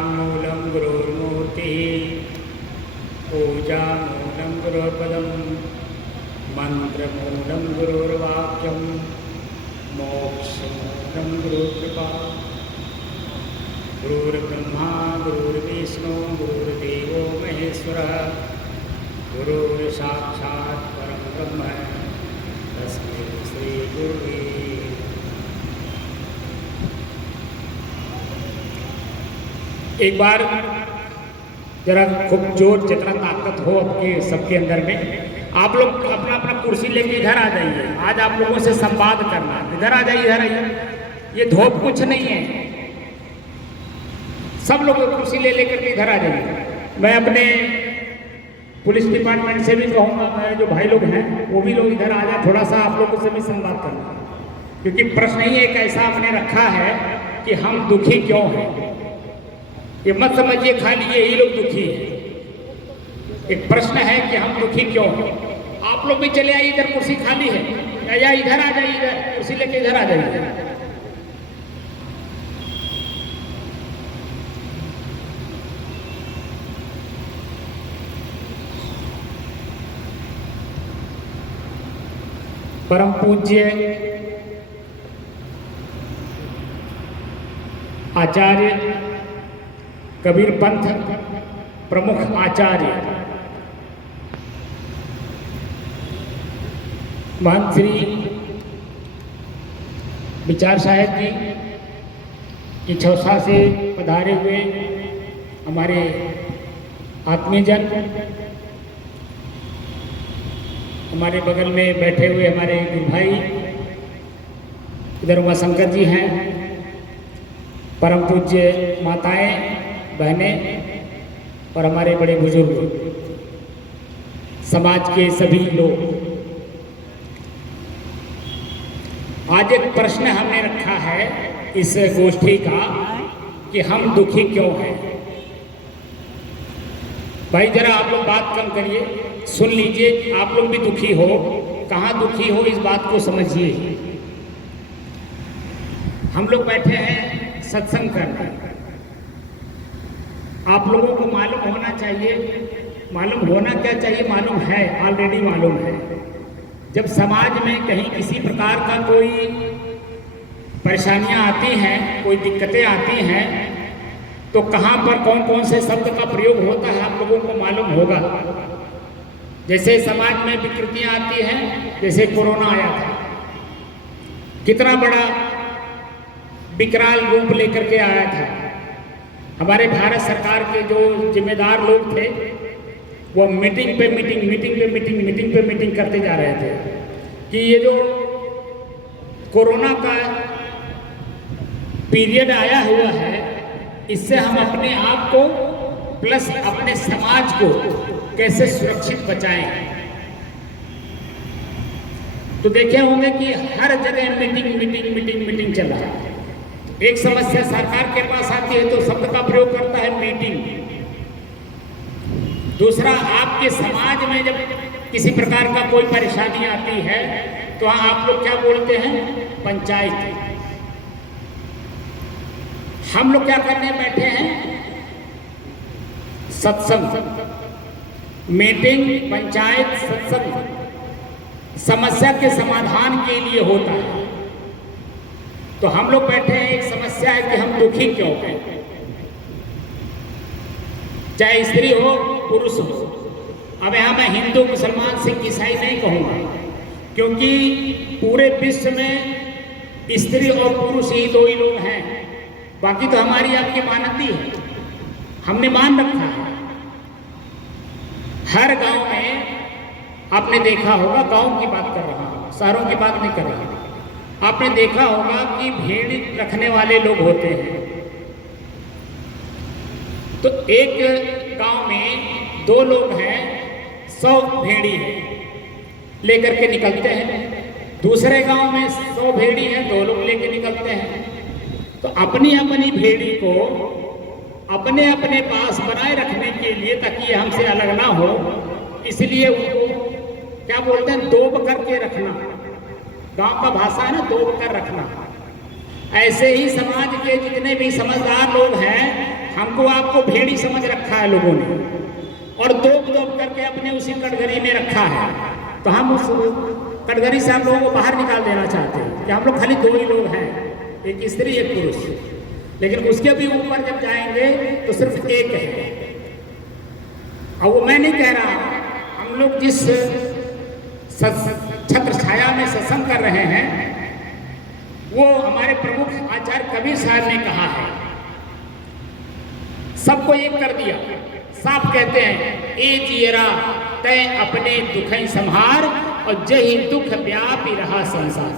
ज्ञानमूलं गुरुर्मूर्तिः पूजामूलं गुरुर्पदं मंत्रमूलं गुरुर्वाक्यं मोक्षमूलं गुरुकृपा। गुरुर्ब्रह्मा गुरुर्विष्णु गुरुर्देवो महेश्वरः गुरुर्साक्षात् परं ब्रह्म तस्मै श्री गुरुवे। एक बार जरा खूब जोर जितना ताकत हो आपके सबके अंदर में, आप लोग अपना अपना कुर्सी लेके इधर आ जाइए। आज आप लोगों से संवाद करना, इधर आ जाइए, इधर आइए। ये धोप कुछ नहीं है, सब लोग कुर्सी ले लेकर के इधर आ जाइए। मैं अपने पुलिस डिपार्टमेंट से भी कहूँगा, मैं जो भाई लोग हैं वो भी लोग इधर आ जाए, थोड़ा सा आप लोगों से भी संवाद करना। क्योंकि प्रश्न ही एक ऐसा आपने रखा है कि हम दुखी क्यों हैं। ये मत समझिए खाली यही लोग दुखी हैं। एक प्रश्न है कि हम दुखी क्यों हैं। आप लोग भी चले आइए, इधर कुर्सी खाली है, या इधर आ जाइए, इधर कुर्सी लेके इधर आ जाइए। परम पूज्य आचार्य कबीर पंथ प्रमुख आचार्य महंत श्री विचार साहेब जी की छौसा से पधारे हुए हमारे आत्मीयजन, हमारे बगल में बैठे हुए हमारे गुरु भाई, इधर उमाशंकर जी हैं, परम पूज्य माताएं बहनें और हमारे बड़े बुजुर्ग, समाज के सभी लोग। आज एक प्रश्न हमने रखा है इस गोष्ठी का कि हम दुखी क्यों हैं। भाई जरा आप लोग बात कम करिए, सुन लीजिए। आप लोग भी दुखी हो, कहाँ दुखी हो इस बात को समझिए। हम लोग बैठे हैं सत्संग करने, आप लोगों को मालूम होना चाहिए, मालूम होना क्या चाहिए, मालूम है, ऑलरेडी मालूम है। जब समाज में कहीं किसी प्रकार का कोई परेशानियां आती हैं, कोई दिक्कतें आती हैं, तो कहाँ पर कौन कौन से शब्द का प्रयोग होता है आप लोगों को मालूम होगा। जैसे समाज में विकृतियां आती हैं, जैसे कोरोना आया था, कितना बड़ा विकराल रूप लेकर के आया था। हमारे भारत सरकार के जो जिम्मेदार लोग थे वो मीटिंग पे मीटिंग करते जा रहे थे कि ये जो कोरोना का पीरियड आया हुआ है, इससे हम अपने आप को प्लस अपने समाज को कैसे सुरक्षित बचाएं। तो देखे होंगे कि हर जगह मीटिंग चल रहा है। एक समस्या सरकार के पास आती है तो शब्द का प्रयोग करता है मीटिंग। दूसरा, आपके समाज में जब किसी प्रकार का कोई परेशानी आती है तो आप लोग क्या बोलते हैं, पंचायत। हम लोग क्या करने बैठे हैं, सत्संग। मीटिंग, पंचायत, सत्संग समस्या के समाधान के लिए होता है। तो हम लोग बैठे हैं, एक समस्या है कि हम दुखी क्यों हैं। चाहे स्त्री हो पुरुष हो। अब यहाँ मैं हिंदू मुसलमान सिख ईसाई नहीं कहूँगा, क्योंकि पूरे विश्व में स्त्री और पुरुष ही दो ही लोग हैं। बाकी तो हमारी आपकी मानती है, हमने मान रखा है। हर गांव में आपने देखा होगा, गांव की बात कर रहा हूँ, शहरों की बात नहीं कर रहा हूँ। आपने देखा होगा कि भेड़ रखने वाले लोग होते हैं। तो एक गांव में दो लोग हैं, 100 भेड़ी है, लेकर के निकलते हैं। दूसरे गांव में 100 भेड़ी हैं, 2 लोग लेके निकलते हैं। तो अपनी अपनी भेड़ी को अपने अपने पास बनाए रखने के लिए, ताकि हमसे अलग ना हो, इसलिए उनको क्या बोलते हैं, दोब करके रखना। गांव का भाषा है ना, दोब कर रखना। ऐसे ही समाज के जितने भी समझदार लोग हैं, हमको आपको भेड़ी समझ रखा है लोगों ने, और दो करके अपने उसी कटघरी में रखा है। तो हम उस कटघरी से हम लोगों को बाहर निकाल देना चाहते हैं कि हम लोग खाली दो ही लोग हैं, एक स्त्री एक पुरुष। लेकिन उसके भी ऊपर जब जाएंगे तो सिर्फ एक है। और वो मैं नहीं कह रहा, हम लोग जिस छत्र छाया में सत्संग कर रहे हैं वो हमारे प्रमुख आचार्य कबीर साहब ने कहा है, सबको एक कर दिया। साफ कहते हैं, ए जियरा तय अपने दुखई संहार और जही दुख व्यापी रहा संसार।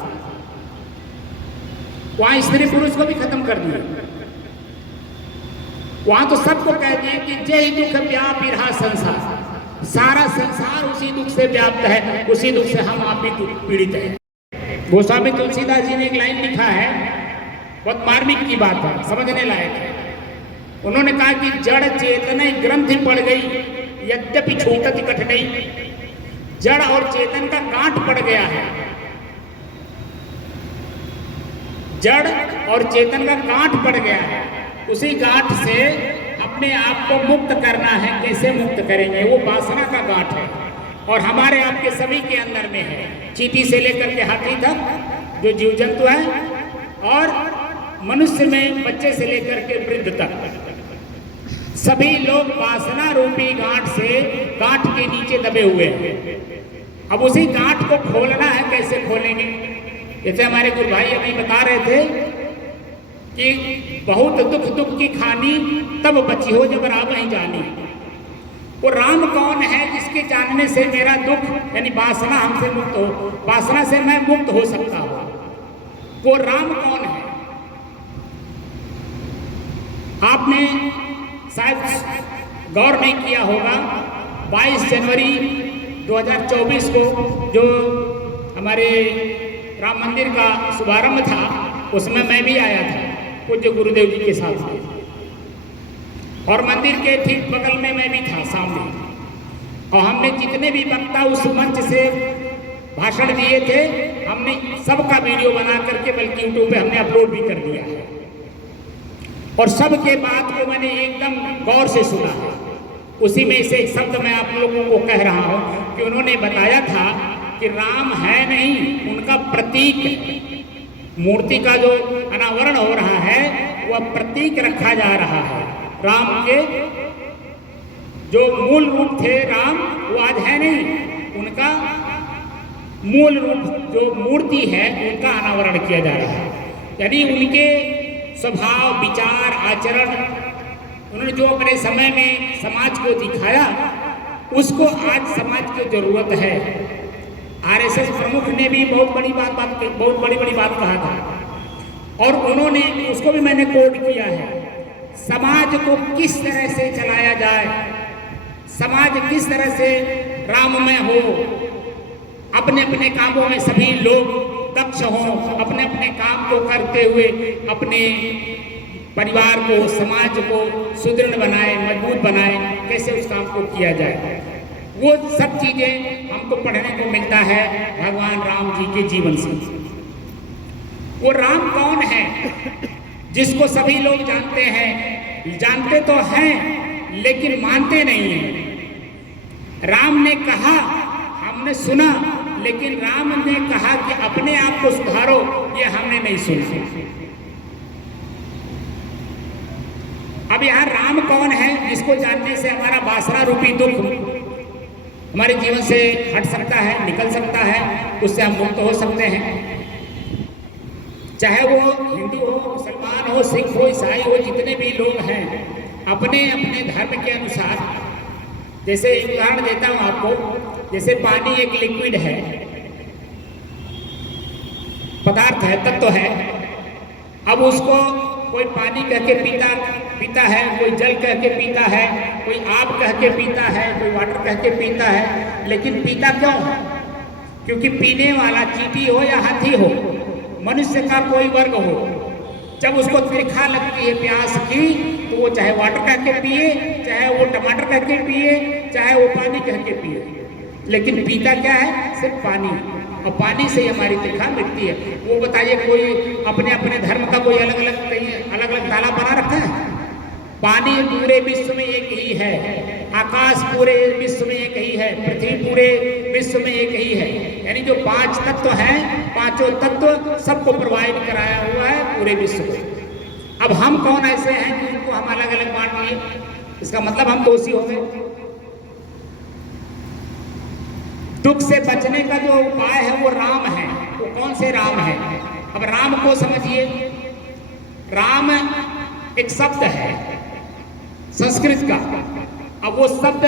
वहां स्त्री पुरुष को भी खत्म कर दिया, वहां तो सबको कह दिए कि जय दुख व्यापी रहा संसार। सारा संसार उसी दुख से व्याप्त है, उसी दुख से हम आप भी पीड़ित हैं। गोस्वामी तुलसीदास जी ने एक लाइन लिखा है, बहुत मार्मिक की बात है, समझने लायक है। उन्होंने कहा कि जड़ चेतन ग्रंथि पड़ गई, यद्यपि छूटत कट नहीं। जड़ और चेतन का गांठ पड़ गया है, जड़ और चेतन का गांठ पड़ गया है। उसी गांठ से अपने आप को मुक्त करना है। कैसे मुक्त करेंगे? वो वासना का गांठ है और हमारे आपके सभी के अंदर में है, चींटी से लेकर के हाथी तक जो जीव जंतु है, और मनुष्य में बच्चे से लेकर के वृद्ध तक सभी लोग वासना रूपी गांठ से, गांठ के नीचे दबे हुए हैं। अब उसी गांठ को खोलना है। कैसे खोलेंगे? जैसे हमारे गुरु भाई अभी बता रहे थे कि बहुत दुख की खानी तब बची हो जब राम नहीं जानी। वो राम कौन है जिसके जानने से मेरा दुख यानी वासना हमसे मुक्त हो, वासना से मैं मुक्त हो सकता हूं? वो राम कौन है? आपने शायद गौर नहीं किया होगा, 22 जनवरी 2024 को जो हमारे राम मंदिर का शुभारंभ था, उसमें मैं भी आया था पूज्य गुरुदेव जी के साथ में, और मंदिर के ठीक बगल में मैं भी था सामने। और हमने जितने भी वक्ता उस मंच से भाषण दिए थे, हमने सबका वीडियो बना करके बल्कि यूट्यूब पे हमने अपलोड भी कर दिया है, और सबके बात को मैंने एकदम गौर से सुना है। उसी में से एक शब्द मैं आप लोगों को कह रहा हूं कि उन्होंने बताया था कि राम है नहीं, उनका प्रतीक है। मूर्ति का जो अनावरण हो रहा है वह प्रतीक रखा जा रहा है। राम के जो मूल रूप थे राम, वो आज है नहीं, उनका मूल रूप जो मूर्ति है उनका अनावरण किया जा रहा है। यानी उनके स्वभाव, विचार, आचरण, उन्होंने जो अपने समय में समाज को दिखाया, उसको आज समाज की जरूरत है। आरएसएस प्रमुख ने भी बहुत बड़ी बात कहा था, और उन्होंने उसको भी मैंने कोट किया है। समाज को किस तरह से चलाया जाए, समाज किस तरह से राममय हो, अपने अपने कामों में सभी लोग दक्ष हों, अपने अपने काम को करते हुए अपने परिवार को, समाज को सुदृढ़ बनाए, मजबूत बनाए, कैसे उस काम को किया जाए। वो सब चीजें हमको पढ़ने को मिलता है भगवान राम जी के जीवन से। वो राम कौन है जिसको सभी लोग जानते हैं, जानते तो हैं लेकिन मानते नहीं हैं। राम ने कहा, हमने सुना, लेकिन राम ने कहा कि अपने आप को सुधारो, ये हमने नहीं सुना। अब यहाँ राम कौन है जिसको जानने से हमारा वासना रूपी दुख हमारे जीवन से हट सकता है, निकल सकता है, उससे हम मुक्त हो सकते हैं। चाहे वो हिंदू हो, मुसलमान हो, सिख हो, ईसाई हो, जितने भी लोग हैं, अपने अपने धर्म के अनुसार, जैसे एक उदाहरण देता हूँ आपको, जैसे पानी एक लिक्विड है, पदार्थ है, तत्व है। अब उसको कोई पानी कह के पीता है, कोई जल कह के पीता है, कोई आग कह के पीता है, कोई वाटर कह के पीता है। लेकिन पीता क्यों है? क्योंकि पीने वाला चींटी हो या हाथी हो, मनुष्य का कोई वर्ग हो, जब उसको तिरखा लगती है प्यास की, तो वो चाहे वाटर कह के पिए, चाहे वो टमाटर कह के पिए, चाहे वो पानी कह के पिए, लेकिन पीता क्या है? सिर्फ पानी। और पानी से ही हमारी तिरखा मिटती है। वो बताइए, कोई अपने अपने धर्म का कोई अलग अलग ताला बना रखा है? पानी पूरे विश्व में एक ही है, आकाश पूरे विश्व में एक ही है, पृथ्वी पूरे विश्व में एक ही है। यानी जो 5 तत्व हैं, पांचों तत्व सबको प्रवाहित कराया हुआ है पूरे विश्व को। अब हम कौन ऐसे हैं जिनको हम अलग अलग बांट लिए? इसका मतलब हम दोषी हो गए। दुख से बचने का जो उपाय है वो राम है। वो कौन से राम है? अब राम को समझिए। राम एक शब्द है संस्कृत का। अब वो शब्द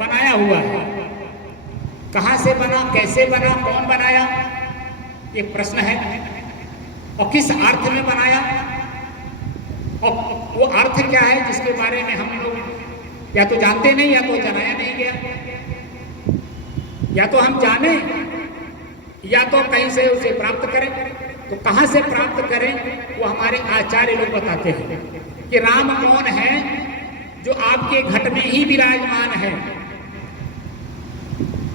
बनाया हुआ है, कहां से बना, कैसे बना, कौन बनाया, ये प्रश्न है। और किस अर्थ में बनाया, और वो अर्थ क्या है जिसके बारे में हम लोग या तो जानते नहीं या तो जनाया नहीं गया। या तो हम जाने या तो कहीं से उसे प्राप्त करें। तो कहां से प्राप्त करें वो हमारे आचार्य लोग बताते हैं कि राम कौन है, जो आपके घट में ही विराजमान है।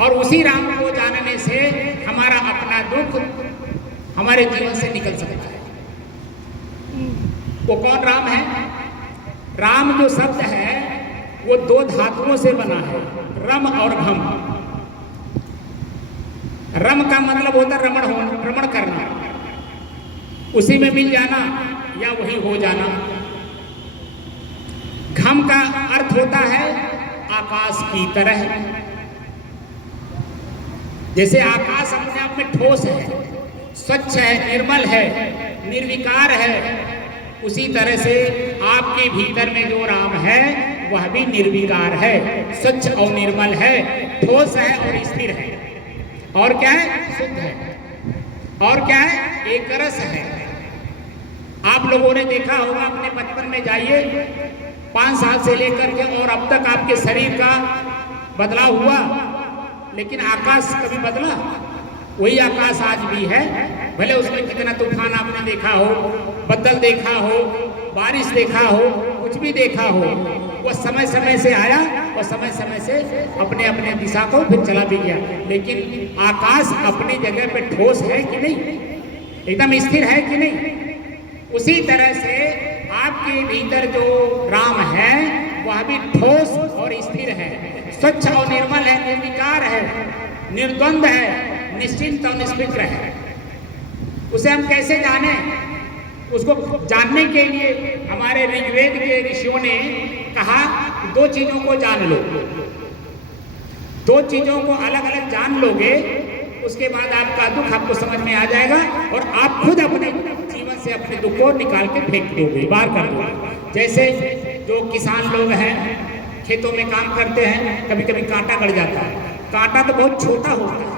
और उसी राम को जानने से हमारा अपना दुख हमारे जीवन से निकल सकता है। वो कौन राम है? राम जो शब्द है वो 2 धातुओं से बना है, रम और घम। रम का मतलब होता है रमण करना, उसी में मिल जाना या वही हो जाना। घम का अर्थ होता है आकाश की तरह। जैसे आकाश अपने आप में ठोस है, स्वच्छ है, निर्मल है, निर्विकार है, उसी तरह से आपके भीतर में जो राम है वह भी निर्विकार है, स्वच्छ और निर्मल है, ठोस है और स्थिर है। और क्या है? शुद्ध है। और क्या है? एक रस है। आप लोगों ने देखा होगा, अपने बचपन में जाइए, 5 साल से लेकर के और अब तक आपके शरीर का बदलाव हुआ, लेकिन आकाश कभी बदला? वही आकाश आज भी है। भले उसमें कितना तूफान आपने देखा हो, बदल देखा हो, बारिश देखा हो, कुछ भी देखा हो, वो समय समय से आया और समय समय से अपने अपने दिशा को फिर चला भी गया। लेकिन आकाश अपनी जगह पे ठोस है कि नहीं? एकदम स्थिर है कि नहीं? उसी तरह से आपके भीतर जो राम है वह भी ठोस और स्थिर है, स्वच्छ और निर्मल है, निर्विकार है, निर्द्वंद है, निश्चिंत और निष्फिक्र है। उसे हम कैसे जाने? उसको जानने के लिए हमारे ऋग्वेद के ऋषियों ने कहा 2 चीजों को जान लो। 2 चीजों को अलग अलग जान लोगे, उसके बाद आपका दुख आपको समझ में आ जाएगा और आप खुद अपने जीवन से अपने दुख को निकाल के फेंक दोगे, बाहर कर दोगे। जैसे जो किसान लोग हैं, खेतों में काम करते हैं, कभी कभी कांटा गड़ जाता है। कांटा तो बहुत छोटा होता है,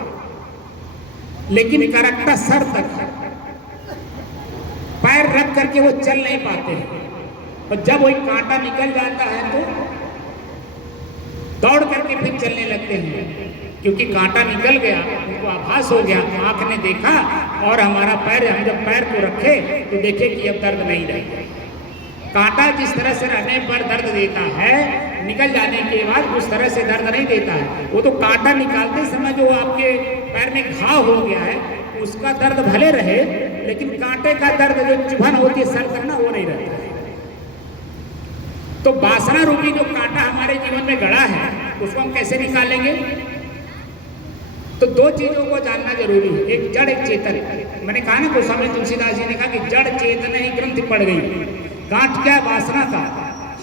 लेकिन करकता सर तक है, पैर रख करके वो चल नहीं पाते हैं। और जब वही कांटा निकल जाता है तो दौड़ करके फिर चलने लगते हैं, क्योंकि कांटा निकल गया, उनको आभास हो गया, आंख ने देखा और हमारा पैर, हम जब पैर को रखे तो देखे कि अब दर्द नहीं रहेगा। कांटा जिस तरह से रहने पर दर्द देता है, निकल जाने के बाद उस तरह से दर्द नहीं देता है। वो तो कांटा निकालते समय जो आपके पैर में घाव हो गया है उसका दर्द भले रहे, लेकिन कांटे का दर्द जो चुभन होती है सर तक ना, वो नहीं रहता है। तो वासना रूपी जो कांटा हमारे जीवन में गड़ा है उसको हम कैसे निकालेंगे? तो 2 चीजों को जानना जरूरी है, एक जड़ एक चेतन। मैंने कहा ना, गोस्वामी तुलसीदास जी ने कहा कि जड़ चेतन ही ग्रंथि पड़ गई। गांठ क्या? वासना का।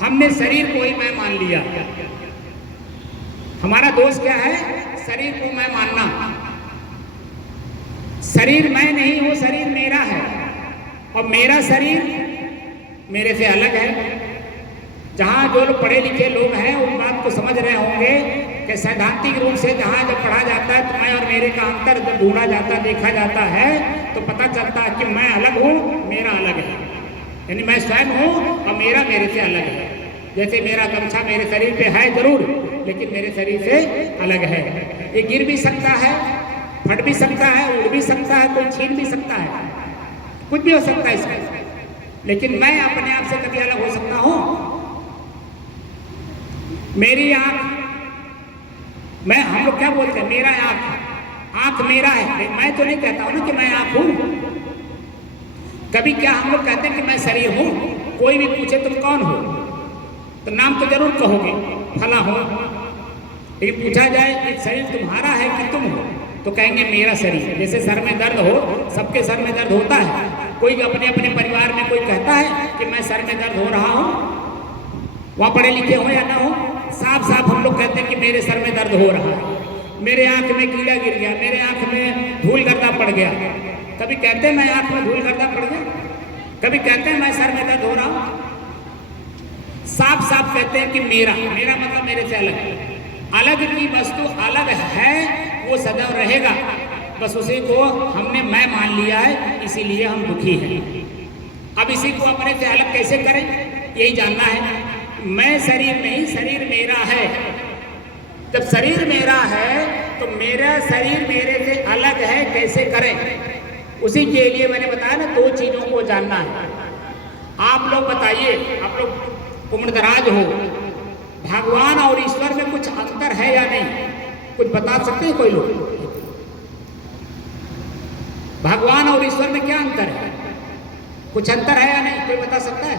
हमने शरीर को ही मैं मान लिया। हमारा दोष क्या है? शरीर को मैं मानना। शरीर मैं नहीं हूं, शरीर मेरा है और मेरा शरीर मेरे से अलग है। जहां जो लोग पढ़े लिखे लोग हैं उन बात को समझ रहे होंगे कि सैद्धांतिक रूप से जहां जब पढ़ा जाता है तो मैं और मेरे का अंतर जब ढूंढा जाता, देखा जाता है, तो पता चलता है कि मैं अलग हूं, मेरा अलग है। यानी मैं स्वयं हूं और मेरा मेरे से अलग है। जैसे मेरा गमछा मेरे शरीर पे है जरूर, लेकिन मेरे शरीर से अलग है। ये गिर भी सकता है, फट भी सकता है, उड़ भी सकता है, कोई छीन भी सकता है, कुछ भी हो सकता है इसमें, लेकिन मैं अपने आप से कभी अलग हो सकता हूं? मेरी आंख, मैं, हम लोग क्या बोलते हैं, मेरा आंख मेरा है। मैं तो नहीं कहता हूं ना कि मैं आंख हूं। कभी क्या हम लोग कहते हैं कि मैं शरीर हूं? कोई भी पूछे तुम कौन हो, तो नाम तो जरूर कहोगे फला हो, लेकिन पूछा जाए कि शरीर तुम्हारा है कि तुम हो, तो कहेंगे मेरा शरीर। जैसे सर में दर्द हो, सबके सर में दर्द होता है, कोई अपने अपने परिवार में कोई कहता है कि मैं सर में दर्द हो रहा हूँ, वहाँ पढ़े लिखे हो या ना हो, साफ साफ हम लोग कहते हैं कि मेरे सर में दर्द हो रहा है, मेरे आंख में कीड़ा गिर गया, मेरे आंख में धूल गर्दा पड़ गया। कभी कहते हैं मैं आंख में धूल गर्दा पड़ गया, कभी कहते हैं मैं सर में दर्द हो रहा हूँ। साफ साफ कहते हैं कि मेरा मतलब मेरे से अलग की वस्तु अलग है, वो सदैव रहेगा, बस उसी को हमने मैं मान लिया है, इसीलिए हम दुखी हैं। अब इसी को अपने से अलग कैसे करें, यही जानना है। मैं शरीर नहीं, शरीर मेरा है। जब शरीर मेरा है तो मेरा शरीर मेरे से अलग है, कैसे करें? उसी के लिए मैंने बताया ना, दो चीजों को जानना है। आप लोग बताइए, आप लोग उम्रदराज हो, भगवान और ईश्वर में कुछ अंतर है या नहीं? कुछ बता सकते हैं कोई लोग? भगवान और ईश्वर में क्या अंतर है? कुछ अंतर है या नहीं? कोई बता सकता है?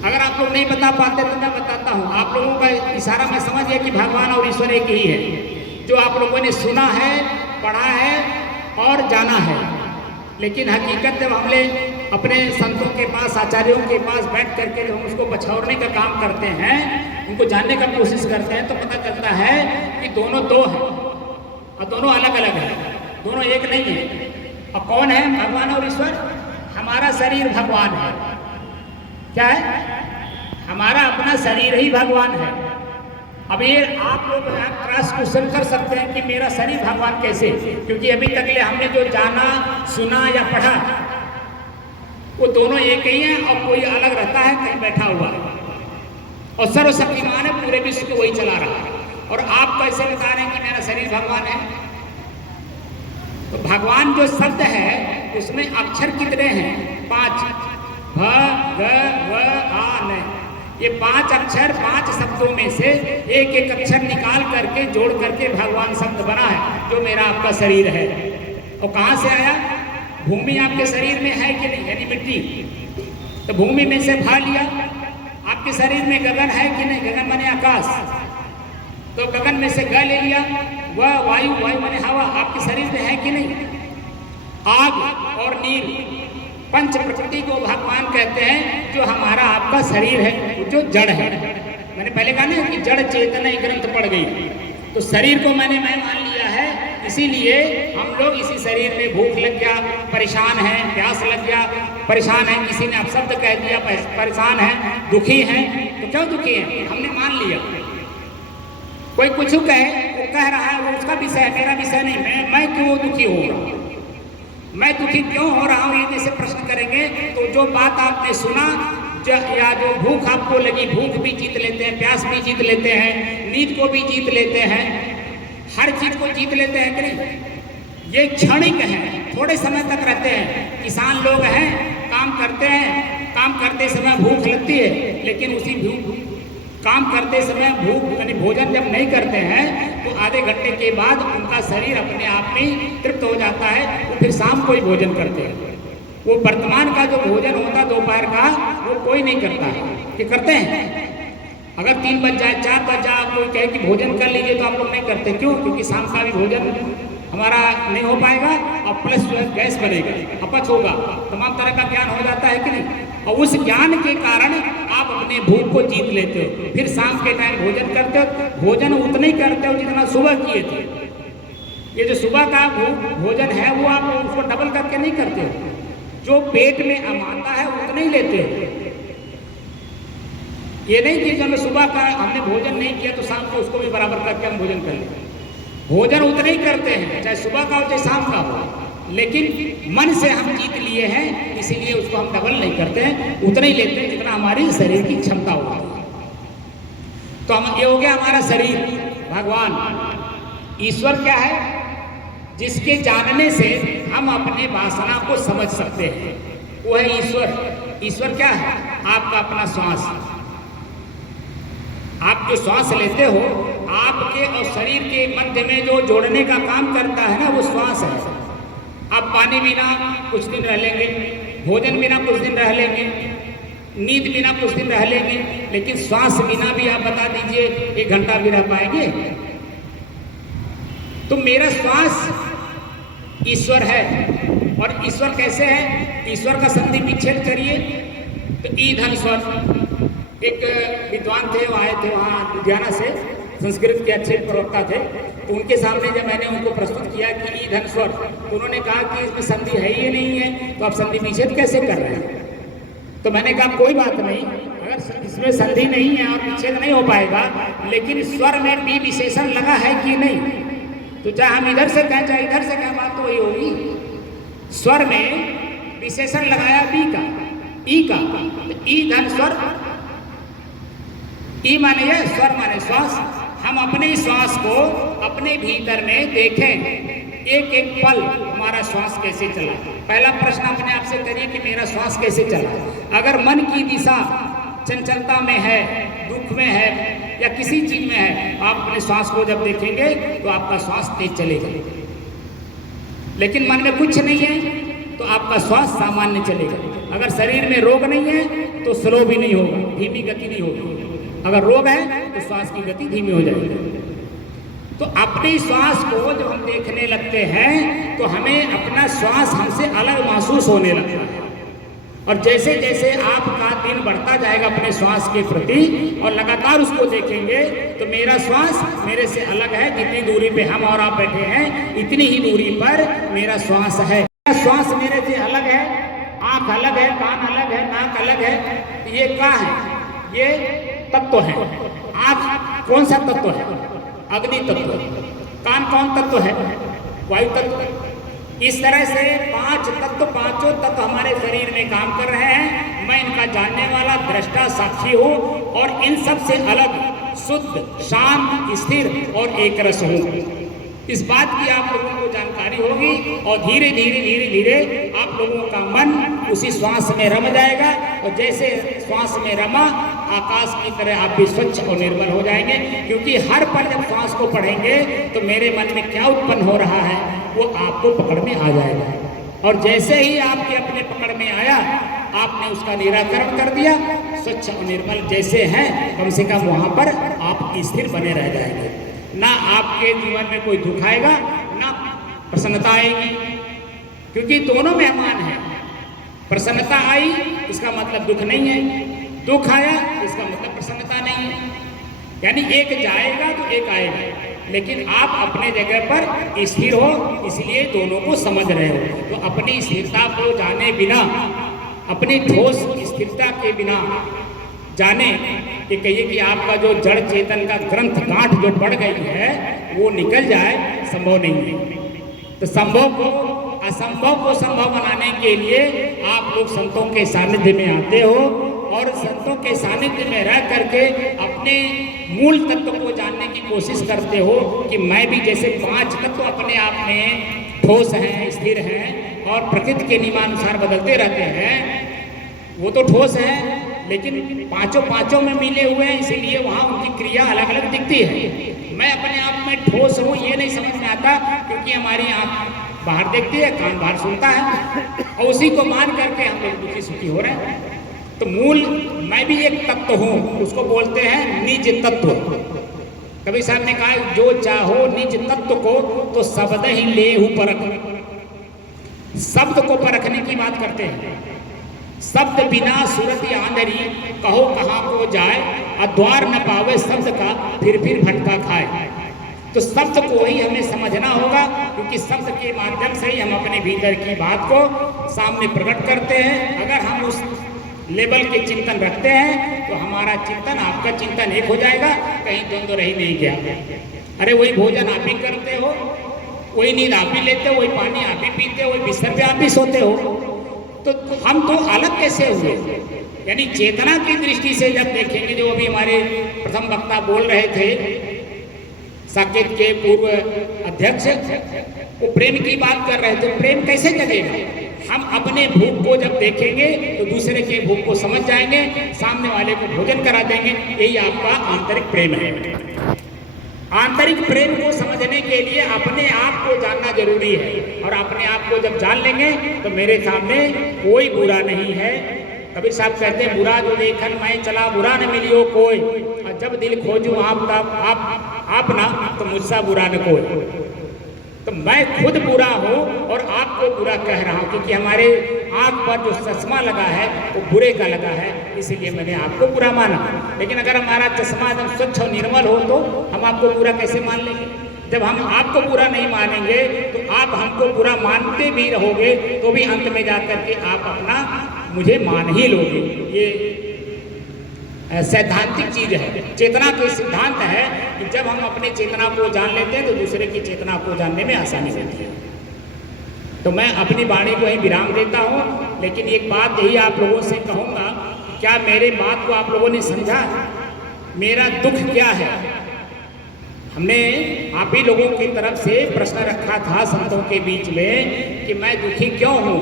अगर आप लोग नहीं बता पाते तो मैं बताता हूं। आप लोगों का इशारा मैं समझ गया कि भगवान और ईश्वर एक ही है, जो आप लोगों ने सुना है, पढ़ा है और जाना है। लेकिन हकीकत जब हमने अपने संतों के पास, आचार्यों के पास बैठ करके हम उसको पछाड़ने का काम करते हैं, उनको जानने का कोशिश करते हैं, तो पता चलता है कि दोनों दो हैं और दोनों अलग अलग हैं, दोनों एक नहीं है। और कौन है भगवान और ईश्वर? हमारा शरीर भगवान है। क्या है? हमारा अपना शरीर ही भगवान है। अब ये आप लोग क्रॉस क्वेश्चन कर सकते हैं कि मेरा शरीर भगवान कैसे, क्योंकि अभी तक ले हमने जो जाना, सुना या पढ़ा वो दोनों एक ही हैं, और कोई अलग रहता है कहीं बैठा हुआ है, और सर्वशक्तिमान है, पूरे विश्व को वही चला रहा है। और आप कैसे बता रहे हैं कि मेरा शरीर भगवान है? तो भगवान जो शब्द है उसमें अक्षर कितने हैं? 5, भ, ग, व, आ, न। ये 5 अक्षर, 5 शब्दों में से एक एक अक्षर निकाल करके जोड़ करके भगवान शब्द बना है, जो मेरा आपका शरीर है। और कहाँ से आया? भूमि आपके शरीर में है कि नहीं? यानी मिट्टी, तो भूमि में से भा लिया। आपके शरीर में गगन है कि नहीं? गगन माने आकाश, तो गगन में से ग ले लिया। वह वायु, वायु माने हवा, आपके शरीर में है कि नहीं? आग और नीर, पंच प्रकृति को भगवान कहते हैं, जो हमारा आपका शरीर है, जो जड़ है। मैंने पहले कहा ना कि जड़ चेतना ग्रंथ पड़ गई, तो शरीर को मैं मान लिया है। इसीलिए हम लोग इसी शरीर में भूख लग गया, परेशान है, प्यास लग गया, परेशान है, किसी ने अपशब्द कह दिया, परेशान है, दुखी है। तो क्यों दुखी है? हमने मान लिया। कोई कुछ कहे, वो कह रहा है, वो उसका विषय है, मेरा विषय नहीं। मैं क्यों दुखी हो रहा हूँ, मैं दुखी क्यों हो रहा हूँ, ये जैसे प्रश्न करेंगे तो जो बात आपने सुना, या जो भूख आपको लगी, भूख भी जीत लेते हैं, प्यास भी जीत लेते हैं, नींद को भी जीत लेते हैं, हर चीज को जीत लेते हैं कि नहीं? ये क्षणिक है, थोड़े समय तक रहते हैं। किसान लोग हैं, काम करते हैं, काम करते समय भूख लगती है, लेकिन उसी काम करते समय भूख यानी भोजन जब नहीं करते हैं तो आधे घंटे के बाद उनका शरीर अपने आप में तृप्त हो जाता है, वो फिर शाम को ही भोजन करते हैं। वो वर्तमान का जो भोजन होता दोपहर का, वो कोई नहीं करता है। कि करते हैं? अगर 3 बज जाए, 4 बज जाए, कोई कहे कि भोजन कर लीजिए, तो आप लोग नहीं करते। क्यों? क्योंकि शाम का भी भोजन हमारा नहीं हो पाएगा, और प्लस जो है गैस बनेगा, अपच होगा, तमाम तरह का ज्ञान हो जाता है कि नहीं? और उस ज्ञान के कारण आप अपने भूख को जीत लेते हो, फिर शाम के टाइम भोजन करते हो। भोजन उतना ही करते हो जितना सुबह किए थे। ये जो सुबह का भोजन है, वो आप उसको डबल करके नहीं करते हो, जो पेट में आता है उतना ही लेते हो। ये नहीं कि जब सुबह का हमने भोजन नहीं किया तो शाम को उसको भी बराबर करके हम भोजन कर लें। भोजन उतना ही करते हैं, चाहे सुबह का हो चाहे शाम का हो, लेकिन मन से हम जीत लिए हैं, इसीलिए उसको हम डबल नहीं करते हैं, उतना ही लेते हैं जितना हमारी शरीर की क्षमता होती है। तो हम ये हो गया हमारा शरीर भगवान। ईश्वर क्या है? जिसके जानने से हम अपने वासना को समझ सकते हैं, वो है ईश्वर। ईश्वर क्या है? आपका अपना श्वास। आप जो श्वास लेते हो, आपके और शरीर के मध्य में जो जोड़ने का काम करता है ना, वो श्वास है। आप पानी बिना कुछ दिन रह लेंगे, भोजन बिना कुछ दिन रह लेंगे, नींद बिना कुछ दिन रह लेंगे, लेकिन श्वास बिना भी आप बता दीजिए 1 घंटा भी रह पाएंगे? तो मेरा श्वास ईश्वर है। और ईश्वर कैसे है? ईश्वर का संधि विच्छेद करिए तो ईधन स्वर। एक विद्वान थे, वो आए थे वहाँ लुधियाना से, संस्कृत के अच्छे प्रवक्ता थे। तो उनके सामने जब मैंने उनको प्रस्तुत किया कि ईधन स्वर, तो उन्होंने कहा कि इसमें संधि है ही नहीं है, तो आप संधि विच्छेद कैसे कर रहे हैं? तो मैंने कहा कोई बात नहीं, अगर इसमें संधि नहीं है और विच्छेद नहीं हो पाएगा, लेकिन स्वर में बी विशेषण लगा है कि नहीं, तो चाहे हम इधर से कहें चाहे इधर से कहें, बात तो वही होगी। स्वर में विशेषण लगाया बी का, ई का, तो ई धन स्वर। ई माने ये, स्वर माने श्वास। हम अपने श्वास को अपने भीतर में देखें, एक एक पल हमारा श्वास कैसे चला। पहला प्रश्न अपने आप से करिए कि मेरा श्वास कैसे चला। अगर मन की दिशा चंचलता में है, दुख में है या किसी चीज में है, आप अपने श्वास को जब देखेंगे तो आपका श्वास तेज चलेगा। लेकिन मन में कुछ नहीं है तो आपका श्वास सामान्य चलेगा। अगर शरीर में रोग नहीं है तो स्लो भी नहीं होगा, धीमी गति नहीं होगी। अगर रोग है तो श्वास की गति धीमी हो जाएगी। तो अपने श्वास को जब हम देखने लगते हैं तो हमें अपना श्वास हमसे अलग महसूस होने लगता है। और जैसे जैसे आपका दिन बढ़ता जाएगा अपने श्वास के प्रति और लगातार उसको देखेंगे तो मेरा श्वास मेरे से अलग है। जितनी दूरी पे हम और आप बैठे हैं इतनी ही दूरी पर मेरा श्वास है। श्वास मेरे से अलग है, आंख अलग है, कान अलग है, नाक अलग है। ये क्या है? ये तत्व है। आंख कौन सा तत्व है? अग्नि तत्व। कान कौन तत्व है? वायु तत्व। इस तरह से 5 तत्व, पांचों तत्व हमारे शरीर में काम कर रहे हैं। मैं इनका जानने वाला दृष्टा साक्षी हूँ और इन सब से अलग, शुद्ध, शांत, स्थिर और एक रस हूँ। इस बात की आप लोगों को जानकारी होगी और धीरे धीरे धीरे धीरे आप लोगों का मन उसी श्वास में रम जाएगा। और जैसे श्वास में रमा, आकाश की तरह आप भी स्वच्छ और निर्मल हो जाएंगे। क्योंकि हर पल जब श्वास को पढ़ेंगे तो मेरे मन में क्या उत्पन्न हो रहा है वो आपको पकड़ में आ जाएगा। और जैसे ही आपके अपने पकड़ में आया, आपने उसका निराकरण कर दिया, स्वच्छ और निर्मल जैसे हैं कम से कम वहाँ पर आप स्थिर बने रह जाएंगे। ना आपके जीवन में कोई दुख आएगा, ना प्रसन्नता आएगी, क्योंकि दोनों मेहमान हैं। प्रसन्नता आई इसका मतलब दुख नहीं है, दुख आया इसका मतलब प्रसन्नता नहीं है। यानी एक जाएगा तो एक आएगा, लेकिन आप अपने जगह पर स्थिर हो, इसलिए दोनों को समझ रहे हो। तो अपनी स्थिरता को जाने बिना, अपनी ठोस स्थिरता के बिना जाने कि कहिए कि आपका जो जड़ चेतन का ग्रंथ गांठ जो बढ़ गई है वो निकल जाए, संभव नहीं है। तो संभव को, असंभव को संभव बनाने के लिए आप लोग संतों के सानिध्य में आते हो और संतों के सानिध्य में रह करके अपने मूल तत्व को जानने की कोशिश करते हो कि मैं भी जैसे 5 तत्व अपने आप में ठोस हैं, स्थिर हैं और प्रकृति के नियमानुसार बदलते रहते हैं, वो तो ठोस है, लेकिन पांचों में मिले हुए हैं, इसीलिए वहाँ उनकी क्रिया अलग अलग दिखती है। मैं अपने आप में ठोस हूँ ये नहीं समझ में आता, क्योंकि हमारी आँख बाहर देखती है, कान बाहर सुनता है और उसी को मान करके हम लोग दुखी सुखी हो रहे हैं। तो मूल मैं भी एक तत्व हूँ, उसको बोलते हैं निज तत्व। कबीर साहब ने कहा जो चाहो निज तत्व को तो शब्द ही लेहु परख। शब्द को परखने की बात करते हैं। शब्द बिना सूरत आंधरी, कहो कहाँ को जाए, अद्वार न पावे शब्द का फिर भटका खाए। तो शब्द को ही हमें समझना होगा, क्योंकि शब्द के माध्यम से ही हम अपने भीतर की बात को सामने प्रकट करते हैं। अगर हम उस लेवल के चिंतन रखते हैं तो हमारा चिंतन आपका चिंतन एक हो जाएगा, कहीं द्वंद्व रह नहीं गया। अरे वही भोजन आप ही करते हो, वही नींद आप ही लेते हो, वही पानी आप ही पीते हो, वही बिस्तर पे आप ही सोते हो, तो हम तो अलग कैसे हुए? यानी चेतना की दृष्टि से जब देखेंगे, जो अभी हमारे प्रथम वक्ता बोल रहे थे, साकेत के पूर्व अध्यक्ष, वो प्रेम की बात कर रहे थे। प्रेम कैसे जगेगा? हम अपने भूख को जब देखेंगे तो दूसरे के भूख को समझ जाएंगे, सामने वाले को भोजन करा देंगे। यही आपका आंतरिक प्रेम है। आंतरिक प्रेम को समझने के लिए अपने आप को जानना जरूरी है, और अपने आप को जब जान लेंगे तो मेरे सामने कोई बुरा नहीं है। कबीर साहब कहते हैं बुरा जो देखन मैं चला बुरा न मिलियो कोई, और जब दिल खोजूं आप ना तो मुझसा बुरा न कोई। तो मैं खुद बुरा हूँ और आपको बुरा कह रहा हूँ, क्योंकि हमारे आँख पर जो चश्मा लगा है वो बुरे का लगा है, इसीलिए मैंने आपको बुरा माना। लेकिन अगर हमारा चश्मा एकदम स्वच्छ और निर्मल हो तो हम आपको बुरा कैसे मान लेंगे? जब हम आपको बुरा नहीं मानेंगे तो आप हमको बुरा मानते भी रहोगे तो भी अंत में जाकर के आप अपना मुझे मान ही लोगे। ये सैद्धांतिक चीज है। चेतना के सिद्धांत है कि जब हम अपनी चेतना को जान लेते हैं तो दूसरे की चेतना को जानने में आसानी होती है। तो मैं अपनी वाणी को ही विराम देता हूँ, लेकिन एक बात यही आप लोगों से कहूँगा, क्या मेरे बात को आप लोगों ने समझा? मेरा दुख क्या है? हमने आप ही लोगों की तरफ से प्रश्न रखा था संतों के बीच में कि मैं दुखी क्यों हूँ।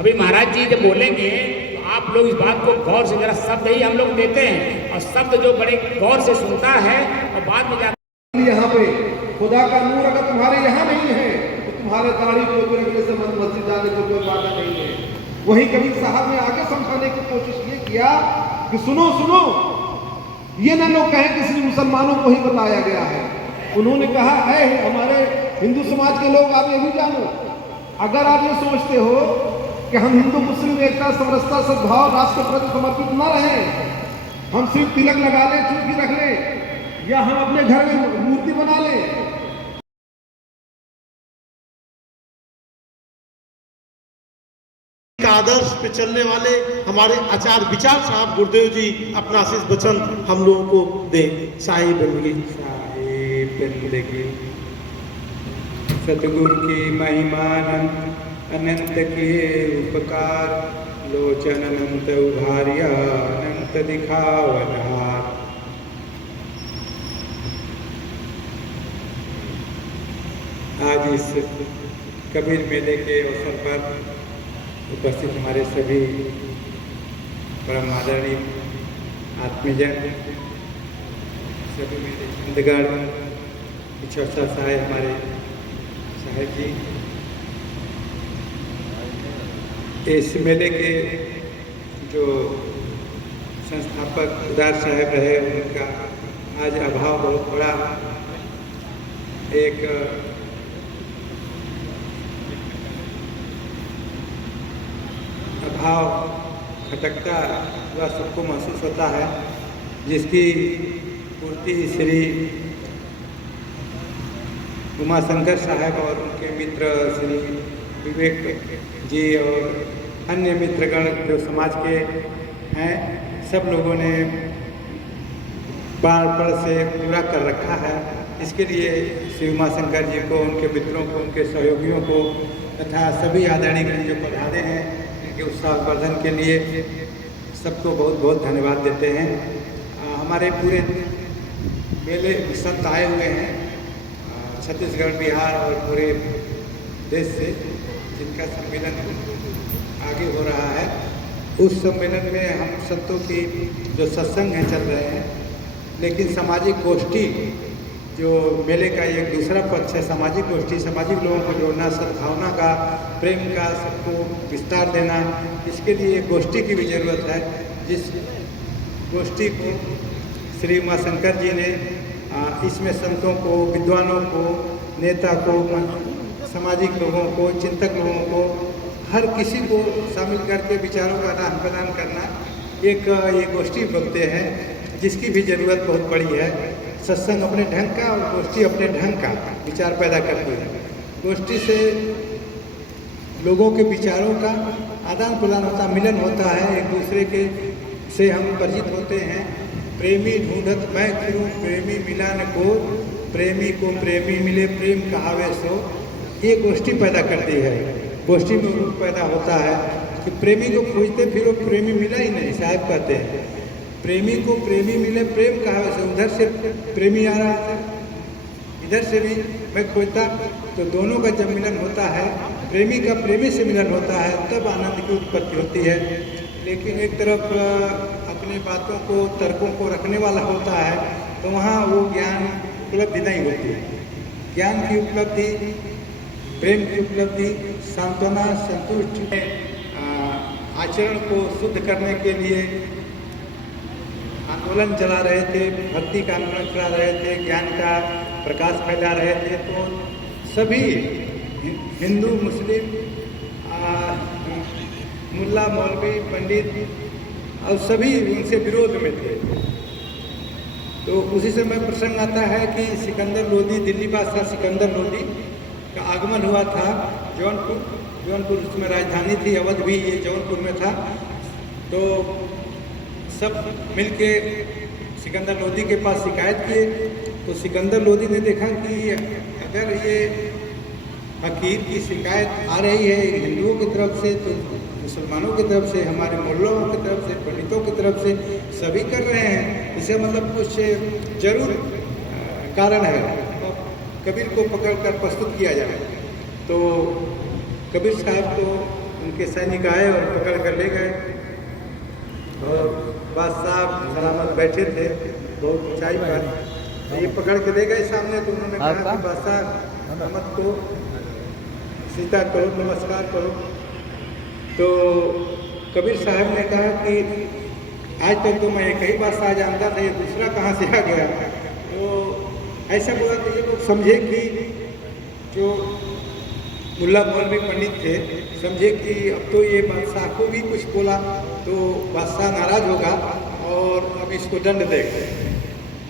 अभी महाराज जी जब बोलेंगे तो आप लोग इस बात को गौर से, जरा शब्द ही हम लोग देते हैं और शब्द जो बड़े गौर से सुनता है और बाद में जाकर यहाँ पे खुदा का नूर अगर तुम्हारे यहाँ नहीं है तो तुम्हारे दाढ़ी को रखने से मस्जिद जाने को कोई बाधा नहीं है। वही कबीर साहब ने आगे समझाने की कोशिश ये किया कि सुनो सुनो, ये ना लोग कहें कि सिर्फ मुसलमानों को ही बताया गया है। उन्होंने कहा है हमारे हिंदू समाज के लोग, आप ये भी जानो, अगर आप ये सोचते हो कि हम हिंदू मुस्लिम एकता समरसता सद्भाव राष्ट्र के प्रति समर्पित न रहें, हम सिर्फ तिलक लगा लें, चुटकी रख लें, या हम अपने घर में मूर्ति बना लें, आदर्श पे चलने वाले हमारे आचार्य विचार साहब गुरुदेव जी अपना आशीष वचन हम लोगों को दें। साहिब बंदगी सतगुरु की महिमा अनंत के उपकार, लोचन अनंत उधारिया अनंत दिखावनहार। आज इस कबीर मेले के अवसर पर उपस्थित हमारे सभी परम आदरणीय आत्मीजन, सभी मेरे संतगण, चर्चा साहेब, हमारे साहेब जी, इस मेले के जो संस्थापक उदार साहब रहे, उनका आज अभाव बहुत बड़ा एक अभाव खटकता हुआ सबको महसूस होता है, जिसकी पूर्ति श्री उमाशंकर साहब और उनके मित्र श्री विवेक जी और अन्य मित्रगण जो समाज के हैं, सब लोगों ने बार बार से पूरा कर रखा है। इसके लिए श्री उमाशंकर जी को, उनके मित्रों को, उनके सहयोगियों को तथा सभी आदरणीय जो पधारे हैं के उत्साहवर्धन के लिए सबको बहुत बहुत धन्यवाद देते हैं। हमारे पूरे मेले संत आए हुए हैं छत्तीसगढ़, बिहार और पूरे देश से, जिनका सम्मेलन आगे हो रहा है। उस सम्मेलन में हम संतों की जो सत्संग हैं चल रहे हैं, लेकिन सामाजिक गोष्ठी जो मेले का एक दूसरा पक्ष है, सामाजिक गोष्ठी, सामाजिक लोगों को जोड़ना, सद्भावना का, प्रेम का, सबको विस्तार देना, इसके लिए एक गोष्ठी की भी ज़रूरत है। जिस गोष्ठी को श्री उमाशंकर जी ने इसमें संतों को, विद्वानों को, नेता को, सामाजिक लोगों को, चिंतक लोगों को, हर किसी को शामिल करके विचारों का आदान प्रदान करना, एक ये गोष्ठी बोलते हैं, जिसकी भी ज़रूरत बहुत बड़ी है। सत्संग अपने ढंग का और गोष्ठी अपने ढंग का विचार पैदा करती है। गोष्ठी से लोगों के विचारों का आदान प्रदान होता, मिलन होता है, एक दूसरे के से हम परिचित होते हैं। प्रेमी ढूंढत मैं क्यों प्रेमी मिला न को, प्रेमी को प्रेमी मिले प्रेम कहावे सो, ये गोष्ठी पैदा करती है। गोष्ठी में रूप पैदा होता है कि प्रेमी को खोजते फिर वो प्रेमी मिला ही नहीं, साहब कहते हैं प्रेमी को प्रेमी मिले प्रेम कहावे से। उधर से प्रेमी आ रहा है, इधर से भी मैं खोजता, तो दोनों का जब मिलन होता है, प्रेमी का प्रेमी से मिलन होता है, तब आनंद की उत्पत्ति होती है। लेकिन एक तरफ अपनी बातों को, तर्कों को रखने वाला होता है, तो वहाँ वो ज्ञान उपलब्धि नहीं होती है। ज्ञान की उपलब्धि, प्रेम की उपलब्धि, सांत्वना, संतुष्टि आचरण को शुद्ध करने के लिए आंदोलन चला रहे थे, भक्ति का आंदोलन चला रहे थे, ज्ञान का प्रकाश फैला रहे थे। तो सभी हिंदू, मुस्लिम, मुल्ला, मौलवी, पंडित और सभी उनसे विरोध में थे। तो उसी समय प्रसंग आता है कि सिकंदर लोदी, दिल्ली बादशाह सिकंदर लोदी का आगमन हुआ था जौनपुर उसमें राजधानी थी, अवध भी ये जौनपुर में था। तो सब मिलके सिकंदर लोदी के पास शिकायत किए। तो सिकंदर लोदी ने देखा कि अगर ये फकीर की शिकायत आ रही है हिंदुओं की तरफ से, तो मुसलमानों की तरफ से, हमारे मौलवियों की तरफ से, पंडितों की तरफ से, सभी कर रहे हैं, इससे मतलब कुछ जरूर कारण है। तो कबीर को पकड़कर प्रस्तुत किया जाए। तो कबीर साहब को उनके सैनिक आए और पकड़ कर ले गए और बादशाह सलामत बैठे थे बहुत ऊंचाई पर। तो ये पकड़ के ले गए सामने। तो उन्होंने कहा कि बादशाह सलामत को सीता करो, नमस्कार करो। तो कबीर साहब ने कहा कि आज तक तो मैं एक ही बादशाह जानता था, ये दूसरा कहाँ से आ गया। तो ऐसा बोला तो ये लोग समझे कि जो मुल्ला मौलवी पंडित थे समझे कि अब तो ये बादशाह को भी कुछ बोला तो बादशाह नाराज होगा और अब इसको दंड देगा।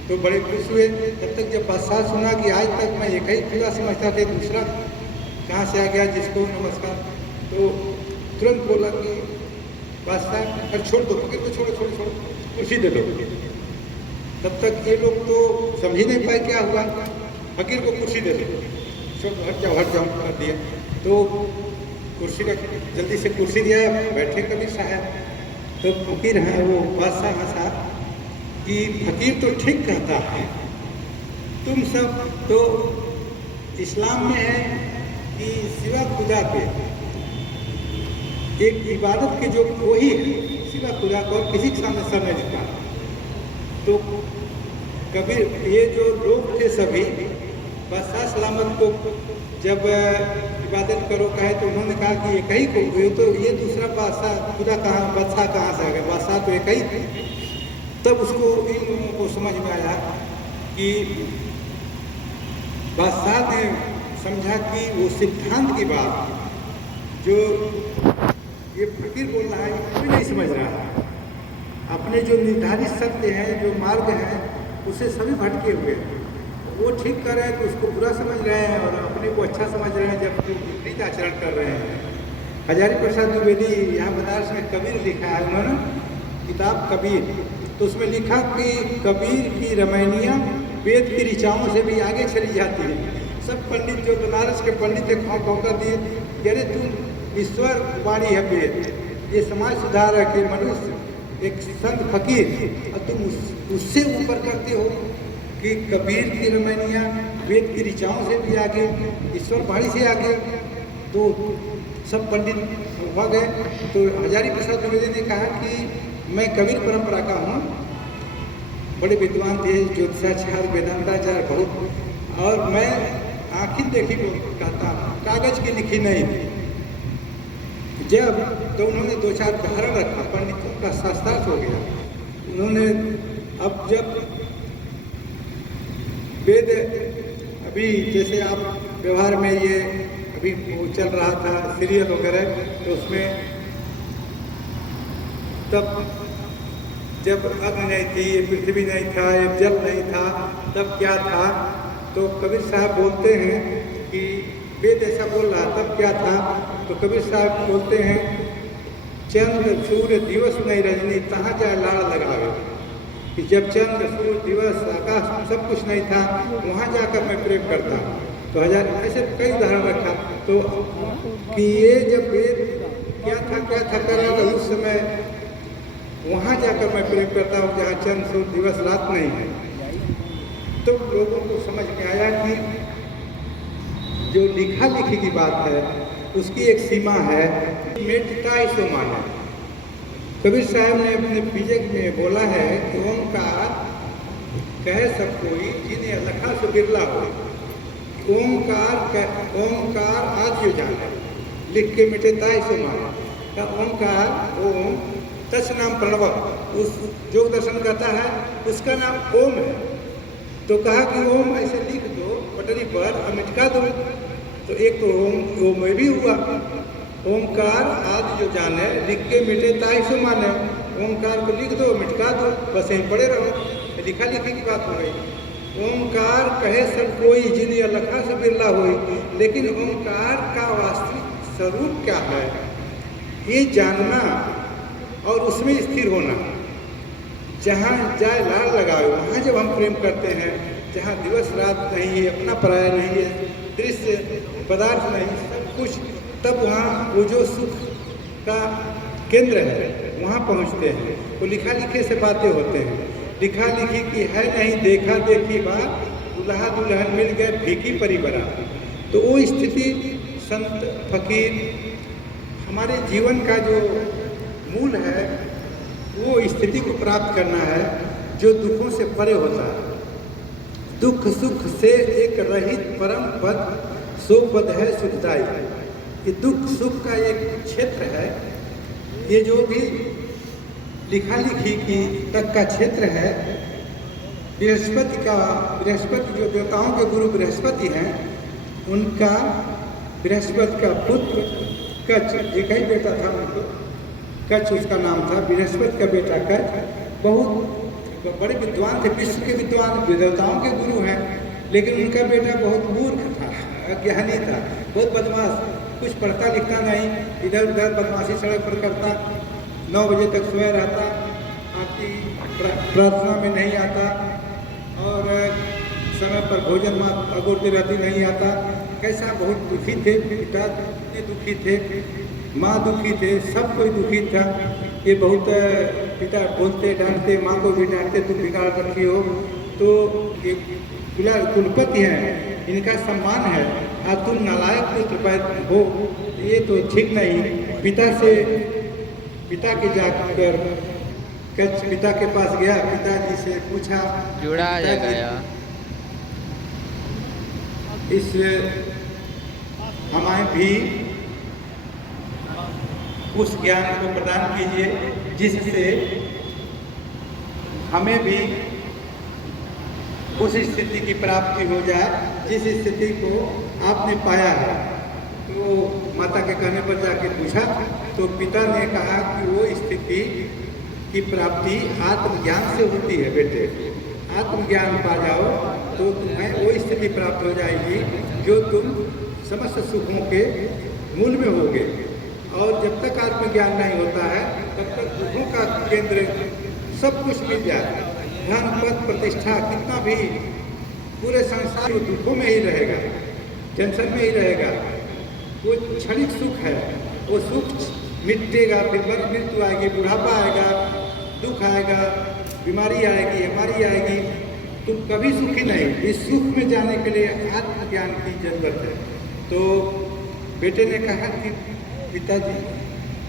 तो बड़े खुश हुए। तब तक जब बादशाह सुना कि आज तक मैं एक ही खुदा समझता था, दूसरा कहाँ से आ गया जिसको नमस्कार, तो तुरंत बोला कि बादशाह अरे छोड़ दो, फकीर को छोड़ो छोड़ो छोड़ो, कुर्सी दे दो। तब तक ये लोग तो समझ ही नहीं पाए क्या हुआ। फकीर को कुर्सी दे दो, छोड़ो, हट जाओ कर दिया। तो कुर्सी का जल्दी से कुर्सी दिया, बैठे कबीर साहब। तो फकीर है वो बादशाह हंसा कि फकीर तो ठीक कहता है, तुम सब तो इस्लाम में है कि सिवा खुदा के एक इबादत के जो वही है, सिवा खुदा को और किसी के सामने सर नहीं झुका। तो कबीर ये जो लोग थे सभी बादशाह सलामत को जब इबादत करो कहे तो उन्होंने कहा कि एक ही को, ये दूसरा बादशाह खुदा कहाँ, बादशाह कहाँ से आ गया, बादशाह तो एक ही थे। तब उसको इन लोगों को समझ में आया कि बादशाह ने समझा कि वो सिद्धांत की बात जो ये फकीर बोल रहा है कोई नहीं समझ रहा है। अपने जो निर्धारित सत्य हैं, जो मार्ग हैं, उसे सभी भटके हुए हैं। वो ठीक कर रहे हैं तो उसको बुरा समझ रहे हैं और अपने को अच्छा समझ रहे हैं, जबकि विपरीत आचरण कर रहे हैं। हजारी प्रसाद द्विवेदी यहाँ बनारस में कबीर लिखा है उन्होंने, किताब कबीर। तो उसमें लिखा कि कबीर की रमैनियाँ वेद की ऋचाओं से भी आगे चली जाती है। सब पंडित जो बनारस के पंडित थे खौं खौं कर दिए, अरे तुम ईश्वर वाणी है वेद, ये समाज सुधारक, ये मनुष्य एक संत फकीर, और तुम उससे ऊपर करते हो कि कबीर की रमैनियाँ वेद की ऋचाओं से भी आगे, ईश्वर वाणी से आगे। तो सब पंडित हो गए। तो हजारी प्रसाद द्विवेदी ने कहा कि मैं कबीर परंपरा का हूँ, बड़े विद्वान थे, ज्योतिषाचार्य, वेदांताचार्य बहुत, और मैं आखिर देखी को कहता हूँ, कागज की लिखी नहीं थी। जब तो उन्होंने दो चार उदाहरण रखा, पंडितों का शास्त्रार्थ हो गया। उन्होंने अब जब वेद अभी जैसे आप व्यवहार में ये अभी वो चल रहा था सीरियल वगैरह, तो उसमें तब जब अग्नि नहीं थी, ये पृथ्वी नहीं था, ये जल नहीं था, तब क्या था। तो कबीर साहब बोलते हैं कि वेद ऐसा बोल रहा, तब क्या था। तो कबीर साहब बोलते हैं, चंद्र सूर्य दिवस नहीं रजनी कहाँ जाए लाड़ लगावे, कि जब चंद्र सूर्य दिवस आकाश में सब कुछ नहीं था, वहाँ जाकर मैं प्रेम करता। तो हजार ऐसे कई उदाहरण रखा। तो कि ये जब वेद क्या था कर रहा था उस समय, वहाँ जाकर मैं प्रेम करता हूँ जहाँ चंद्र सूर्य दिवस रात नहीं है। तो लोगों को समझ में आया कि जो लिखा लिखी की बात है उसकी एक सीमा है, मेटता ही सो माना। कबीर साहब ने अपने बीजक में बोला है कि ओंकार कहे सब कोई जिन्हें लखा से बिरला हो, ओंकार आद्य जाने, लिख के मिटेता ही सो माना। का ओंकार ओम तस् नाम प्रणव, उस योग दर्शन करता है उसका नाम ओम है। तो कहा कि ओम ऐसे लिख दो पटरी पर और मिटका दो। तो एक तो ओम में भी हुआ, ओंकार आदि जो जाने लिख के मिटे ताई सो माने, ओंकार को लिख दो मिटका दो, बस यहीं पड़े रहो, लिखा लिखी की बात हो गई। ओंकार कहे सब कोई जिन्हें अलखा से बिरला हुई, लेकिन ओंकार का वास्तविक स्वरूप क्या है ये जानना और उसमें स्थिर होना। जहाँ जाए लाल लगाओ, वहाँ जब हम प्रेम करते हैं, जहाँ दिवस रात नहीं है, अपना पराया नहीं है, दृश्य पदार्थ नहीं, सब कुछ, तब वहाँ वो जो सुख का केंद्र है वहाँ पहुँचते हैं। तो लिखा लिखे से बातें होते हैं, लिखा लिखी की है नहीं, देखा देखी बात, दुल्हा दुल्हन मिल गए फीकी परिवार। तो वो स्थिति संत फकीर हमारे जीवन का जो मूल है वो स्थिति को प्राप्त करना है जो दुखों से परे होता है। दुख सुख से एक रहित परम पद, सो पद है सुखदाई। ये दुख सुख का एक क्षेत्र है, ये जो भी लिखा लिखी की तक का क्षेत्र है। बृहस्पति जो देवताओं के गुरु बृहस्पति हैं, उनका बृहस्पति का पुत्र कच्छ, एक ही बेटा था उनको, कच्छ उसका नाम था। बृहस्पति का बेटा कच्छ बहुत बड़े विद्वान थे, विश्व के विद्वान देवताओं के गुरु हैं, लेकिन उनका बेटा बहुत मूर्ख था, अज्ञानी था, बहुत बदमाश, कुछ पढ़ता लिखता नहीं, इधर उधर बदमाशी सड़क पर करता, 9 बजे तक सोया रहता, आपकी प्रार्थना में नहीं आता और समय पर भोजन माँ अगोरती रहती नहीं आता। कैसा बहुत दुखी थे, पिता इतने दुखी थे, माँ दुखी थे, सब कोई दुखी था। ये बहुत पिता बोलते डांटते, माँ को भी डांटते, तुम बिगाड़ रखी हो। तो ये कुलपति हैं, इनका सम्मान है, आज तुम नालायक पुत्र हो, ये तो ठीक नहीं। पिता के जाकर कच्छ पिता के पास गया, पिताजी से पूछा, जुड़ा गया इस हमें भी उस ज्ञान को प्रदान कीजिए जिससे हमें भी उस स्थिति की प्राप्ति हो जाए जिस स्थिति को आपने पाया है। तो माता के कहने पर जाके पूछा, तो पिता ने कहा कि वो स्थिति की प्राप्ति आत्मज्ञान से होती है बेटे, आत्मज्ञान पा जाओ तो तुम्हें वो स्थिति प्राप्त हो जाएगी जो तुम समस्त सुखों के मूल में होगे। और जब तक आत्मज्ञान नहीं होता है तब तक दुखों का केंद्र सब कुछ मिल जाए, धन पद प्रतिष्ठा कितना भी, पूरे संसार वो दुखों में ही रहेगा, टेंशन में ही रहेगा। वो क्षणिक सुख है, वो सुख मिटेगा, फिर मृत्यु आएगी, बुढ़ापा आएगा, दुख आएगा, बीमारी आएगी, हमारी आएगी, तुम कभी सुखी नहीं। इस सुख में जाने के लिए आत्मज्ञान की जरूरत है। तो बेटे ने कहा कि पिताजी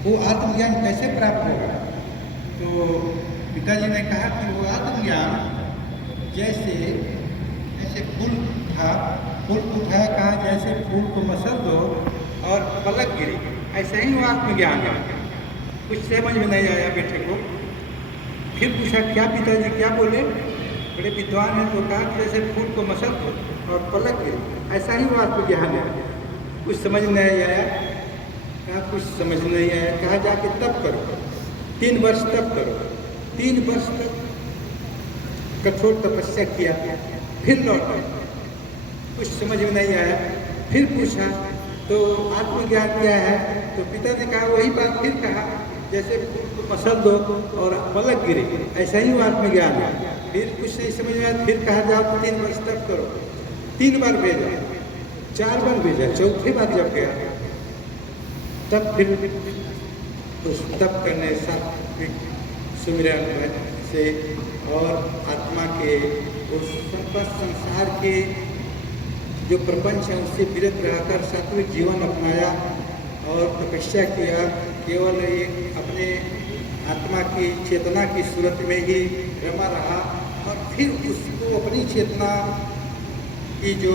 वो आत्मज्ञान कैसे प्राप्त होगा? तो पिताजी ने कहा कि वो आत्मज्ञान जैसे फूल था, फूल उठाया, कहा जैसे फूल को मसल दो और पलक गिरी, ऐसे ही वो आत्मज्ञान है। कुछ समझ में नहीं आया बेटे को, फिर पूछा क्या पिताजी क्या बोले? बड़े विद्वान हैं, तो कहा कि जैसे फूल को मसल दो और पलक गिरी, ऐसा ही वो आत्मज्ञान है। कुछ समझ नहीं आया, कहा कुछ समझ नहीं आया, कहा जाके तप करो, 3 वर्ष तप करो। 3 वर्ष तक कठोर तपस्या किया, फिर लौटा, कुछ समझ में नहीं आया, फिर पूछा तो आत्मज्ञान क्या है? तो पिता ने कहा वही बात, फिर कहा जैसे फूल को मसल दो और पलक गिरे, ऐसा ही वो आत्मज्ञान है। फिर कुछ नहीं समझ में आया, फिर कहा जाओ 3 वर्ष तप करो। 3 बार भेजा, 4 बार भेजा, चौथी बार जब गया तब फिर उस तप करने सात्विक सुमिरन से और आत्मा के उस संसार के जो प्रपंच है उससे विरत रहकर सात्विक जीवन अपनाया और तपस्या किया। केवल एक अपने आत्मा की चेतना की सूरत में ही रमा रहा और फिर उसको अपनी चेतना की जो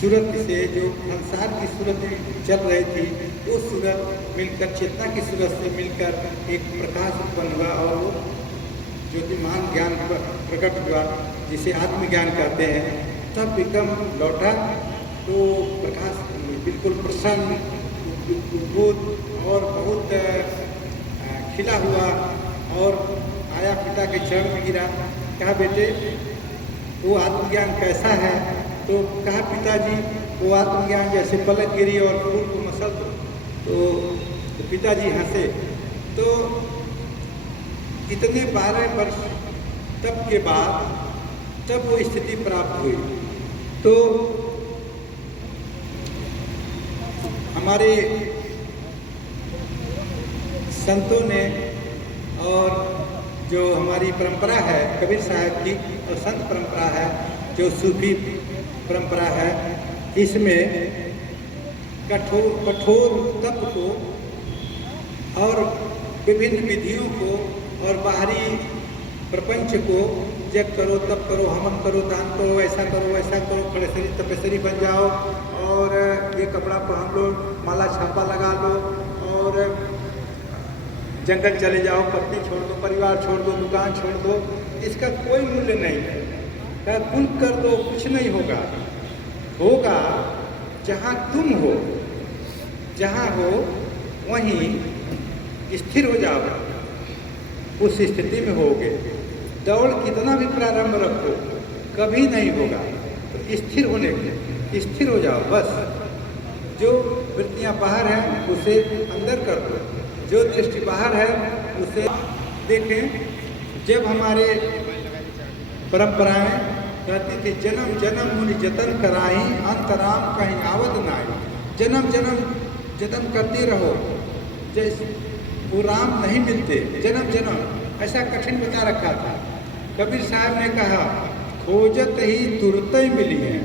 सूरत से जो संसार की सूरत चल रही थी वो सूरत मिलकर, चेतना की सूरत से मिलकर एक प्रकाश उत्पन्न हुआ और वो ज्योतिमान ज्ञान प्रकट हुआ, जिसे आत्मज्ञान कहते हैं। तब एकदम लौटा तो प्रकाश बिल्कुल प्रसन्न, उद्भूत और बहुत खिला हुआ, और आया पिता के चरण में गिरा। कहा बेटे वो आत्मज्ञान कैसा है? तो कहा पिताजी वो आत्मज्ञान जैसे पलक गिरी और फूल को मसल दो। तो पिताजी हंसे। तो इतने 12 वर्ष तब के बाद तब वो स्थिति प्राप्त हुई। तो हमारे संतों ने और जो हमारी परंपरा है कबीर साहब की और संत परंपरा है जो सूफी परंपरा है, इसमें कठोर तप को और विभिन्न विधियों को और बाहरी प्रपंच को जब करो तब करो, हवन करो, दान करो, ऐसा करो वैसा करो, खड़ेसरी तपेसरी बन जाओ और ये कपड़ा पहन लो, माला छापा लगा लो और जंगल चले जाओ, पत्नी छोड़ दो, परिवार छोड़ दो, दुकान छोड़ दो, इसका कोई मूल्य नहीं है। क्या कुल कर दो कुछ नहीं होगा। होगा जहाँ तुम हो, जहाँ हो वहीं स्थिर हो जाओ, उस स्थिति में होगे। दौड़ कितना भी प्रारंभ रखो कभी नहीं होगा। तो स्थिर होने के स्थिर हो जाओ बस। जो वृत्तियाँ बाहर हैं उसे अंदर कर दो, जो दृष्टि बाहर है उसे देखें। जब हमारे परंपराएं कहती थी जन्म जन्म मुनि जतन कराई, अंतराम कहीं आवत नाई। जन्म जन्म जतन करते रहो, जैसे वो राम नहीं मिलते, जन्म जन्म ऐसा कठिन बता रखा था। कबीर साहब ने कहा खोजत ही तुरत ही मिली है,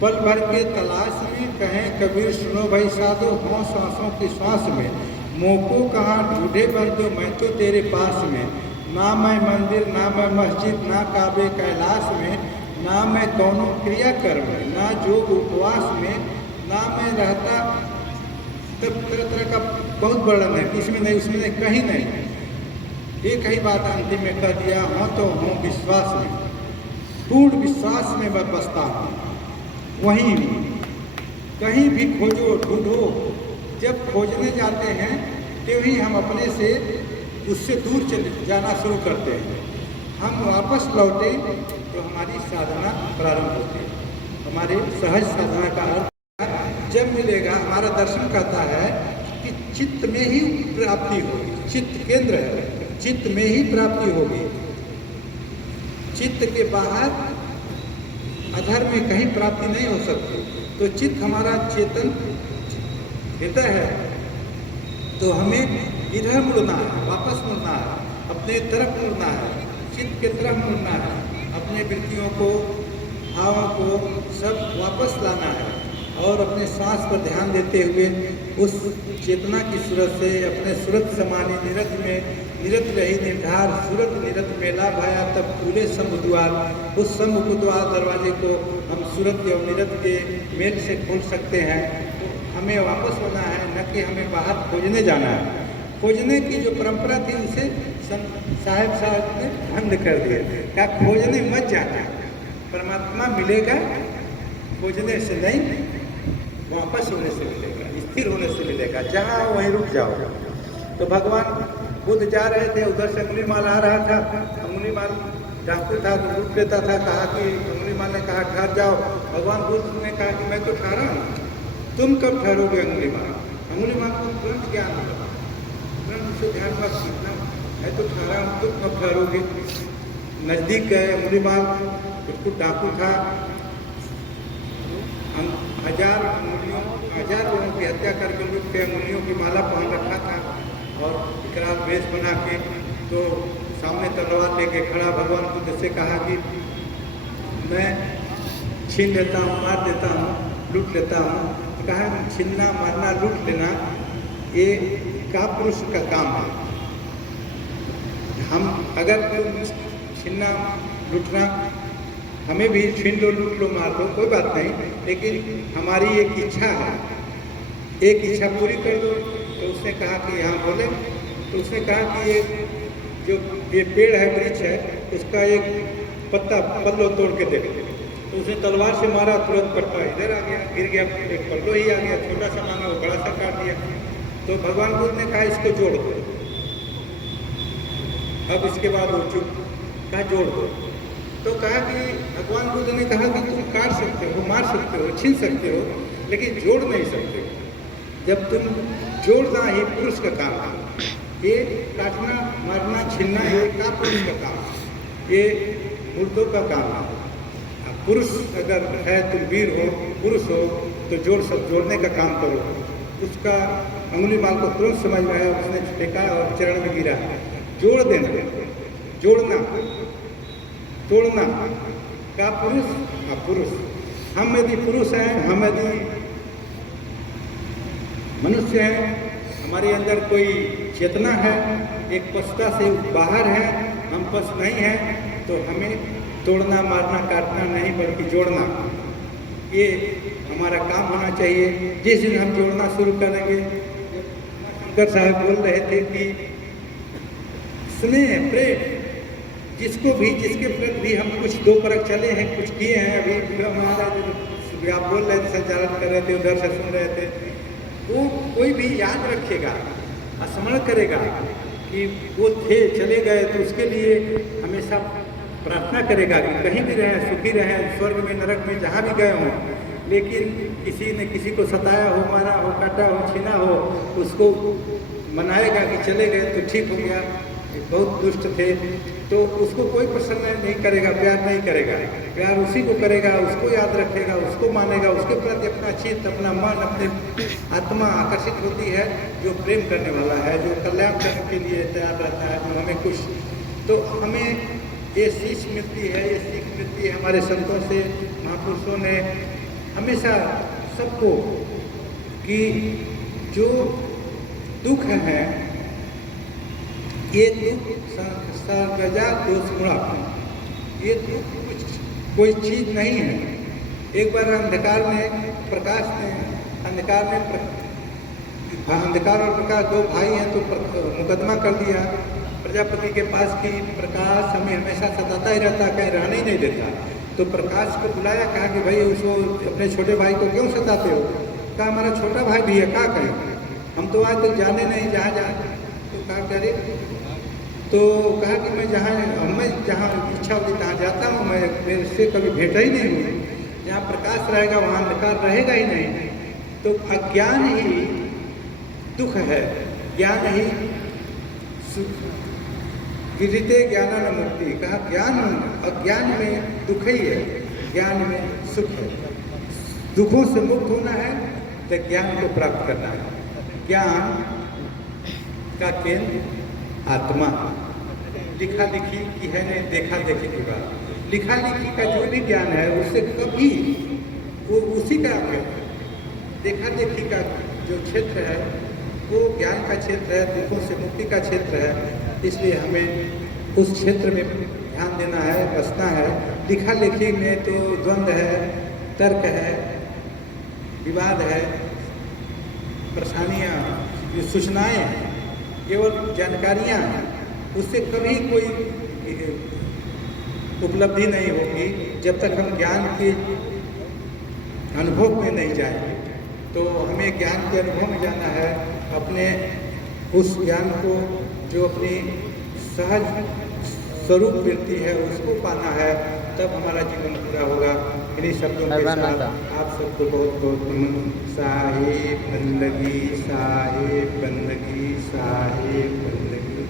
पल भर के तलाश में कहें कबीर सुनो भाई साधो, हों सांसों की सांस में, मोको कहाँ ढूंढे भर दो मैं तो तेरे पास में। ना मैं मंदिर ना मैं मस्जिद ना काबे कैलाश में, ना मैं कौनों क्रिया कर्म ना योग उपवास में, ना मैं रहता। तब तरह तरह का बहुत वर्णन है, इसमें नहीं उसमें नहीं, कहीं नहीं। एक ही बात अंतिम में कह दिया, हों तो हों विश्वास में, पूर्ण विश्वास में मैं बसता हूँ। वहीं कहीं भी खोजो ढूंढो, जब खोजने जाते हैं तभी हम अपने से उससे दूर चले जाना शुरू करते हैं। हम वापस लौटे तो हमारी साधना प्रारंभ होती है। हमारे सहज साधना का अर्थ जब मिलेगा, हमारा दर्शन कहता है कि चित्त में ही प्राप्ति होगी। चित्त केंद्र है, चित्त में ही प्राप्ति होगी। चित्त के बाहर अधर में कहीं प्राप्ति नहीं हो सकती। तो चित्त हमारा चेतन हृदय है, तो हमें इधर मुड़ना है, वापस मुड़ना है, अपने तरफ मुड़ना है, चित्त के तरफ मुड़ना है, अपने वृत्तियों को भावों को सब वापस लाना है और अपने सांस पर ध्यान देते हुए उस चेतना की सूरत से अपने सूरत समानी निरत में निरत रही निर्धार सूरत निरत मेला भाया तब खुले शंभु द्वार। उस शंभु को द्वार दरवाजे को हम सूरत एवं निरत के मेल से खोल सकते हैं। तो हमें वापस होना है, न कि हमें बाहर खोजने जाना है। खोजने की जो परंपरा थी उसे साहब ने बंद कर दिए। क्या खोजने मत जाना, परमात्मा मिलेगा खोजने से नहीं, वापस होने से मिलेगा, स्थिर होने से मिलेगा। जहाँ वहीं रुक जाओ। तो भगवान बुद्ध जा रहे थे, उधर से अंगुलीमाल आ रहा था। अंगुलीमाल डाकू था तो लूट लेता था। कहा कि अंगुलीमाल ने कहा ठहर जाओ। भगवान बुद्ध ने कहा कि मैं तो ठहरा हूँ, तुम कब ठहरोगे अंगुलीमाल? अंगुलीमाल को तुरंत ज्ञान हुआ, तुरंत से ध्यान मत सीखना, मैं तो ठहरा हूँ, तुम कब ठहरोगे? नज़दीक गए अंगुलीमाल, बिल्कुल डाकू था। 1000 लोगों की हत्या करके लूट के अंगुलियों की माला पहन रखा था और विकराल वेश बना के तो सामने तलवार लेके खड़ा। भगवान बुद्ध से कहा कि मैं छीन लेता हूँ, मार देता हूँ, लूट लेता हूँ। तो कहा छीनना मारना लूट लेना ये कापुरुष का काम है। हम अगर छीनना लूटना हमें भी छीन लो लूट लो मार लो कोई बात नहीं, लेकिन हमारी एक इच्छा है एक इच्छा पूरी कर दो। तो उसने कहा कि यहाँ बोले, तो उसने कहा कि ये पेड़ है, वृक्ष है, उसका एक पत्ता पल्लो तोड़ के दे। तो उसने तलवार से मारा, तुरंत पत्ता इधर आ गया, गिर गया, एक पल्लो ही आ गया, छोटा सा मांगा वो बड़ा सा काट दिया। तो भगवान बुद्ध ने कहा इसको जोड़ दो। अब इसके बाद वो चुप, कहा जोड़ दो। तो कहा कि भगवान बुद्ध ने कहा कि तुम काट सकते हो, मार सकते हो, छीन सकते हो, लेकिन जोड़ नहीं सकते। जब तुम जोड़ना ही पुरुष का काम है, ये काटना मारना छीनना ये का पुरुष का काम है, ये मुर्दों का काम है। पुरुष अगर है, तुम वीर हो, पुरुष हो, तो जोड़ने का काम करो। उसका अंगुली माल को तुरंत समझ में आया, उसने फेंका और चरण में गिरा। जोड़ देना, जोड़ना, तोड़ना का पुरुष का पुरुष। हम यदि पुरुष हैं, हम यदि मनुष्य हैं, हमारे अंदर कोई चेतना है, एक पशुता से बाहर है, हम पशु नहीं हैं, तो हमें तोड़ना मारना काटना नहीं बल्कि जोड़ना, ये हमारा काम होना चाहिए। जिस दिन हम जोड़ना शुरू करेंगे, शंकर साहब बोल रहे थे कि स्नेह प्रेम, जिसको भी जिसके प्रति भी हम कुछ दो परख चले हैं, कुछ किए हैं। अभी हमारा आप बोल रहे थे, संचालन कर रहे थे, उधर से सुन रहे थे, वो कोई भी याद रखेगा, स्मरण करेगा कि वो थे, चले गए, तो उसके लिए हमेशा प्रार्थना करेगा कि कहीं भी रहें, सुखी रहें, स्वर्ग में नरक में जहाँ भी गए हों। लेकिन किसी ने किसी को सताया हो, मारा हो, काटा हो, छीना हो, उसको मनाएगा कि चले गए तो ठीक हो गया, बहुत दुष्ट थे, तो उसको कोई प्रसन्न नहीं करेगा, प्यार नहीं करेगा। प्यार उसी को करेगा, उसको याद रखेगा, उसको मानेगा, उसके प्रति अपना चित्त, अपना मन, अपने आत्मा आकर्षित होती है, जो प्रेम करने वाला है, जो कल्याण करने के लिए तैयार रहता है, जो हमें कुछ। तो हमें ये सीख मिलती है, ये सीख मिलती है हमारे संतों से, महापुरुषों ने हमेशा सबको कि जो दुख है, ये दुख सर्वजा दोष गुणा, ये दुख कोई चीज़ नहीं है। एक बार अंधकार में प्रकाश ने, अंधकार और प्रकाश दो भाई हैं, तो मुकदमा कर दिया प्रजापति के पास कि प्रकाश हमें हमेशा सताता ही रहता, कहीं रहने ही नहीं देता। तो प्रकाश को बुलाया, कहा कि भाई उसको, अपने छोटे भाई को क्यों सताते हो? कहा हमारा छोटा भाई भी है, क्या कहें, हम तो आज तक जाने नहीं जहाँ जाए। तो कहा करे, तो कहा कि मैं जहाँ इच्छा होती तहाँ जाता हूँ, मैं मेरे से कभी भेंटा ही नहीं हुई। जहाँ प्रकाश रहेगा वहाँ अंधकार रहेगा ही नहीं। तो अज्ञान ही दुख है, ज्ञान ही सुख। विदिते ज्ञानान मुक्ति, कहा ज्ञान, अज्ञान में दुख ही है, ज्ञान में सुख है। दुखों से मुक्त होना है तो ज्ञान को प्राप्त करना है। ज्ञान का केंद्र आत्मा, लिखा लिखी की है नहीं, देखा देखी की बात। लिखा लिखी का जो भी ज्ञान है उससे कभी वो उसी का है। देखा देखी का जो क्षेत्र है वो ज्ञान का क्षेत्र है, दुखों से मुक्ति का क्षेत्र है। इसलिए हमें उस क्षेत्र में ध्यान देना है, बसना है। लिखा लिखी में तो द्वंद्व है, तर्क है, विवाद है, परेशानियाँ, जो सूचनाएँ हैं, केवल जानकारियाँ हैं, उससे कभी कोई उपलब्धि नहीं होगी जब तक हम ज्ञान के अनुभव में नहीं जाएंगे। तो हमें ज्ञान के अनुभव में जाना है, अपने उस ज्ञान को जो अपनी सहज स्वरूप मिलती है उसको पाना है, तब हमारा जीवन पूरा होगा। इन्हीं शब्दों के साथ आप सबको बहुत बहुत नमन। साहिब बंदगी, साहिब बंदगी, साहिब बंदगी।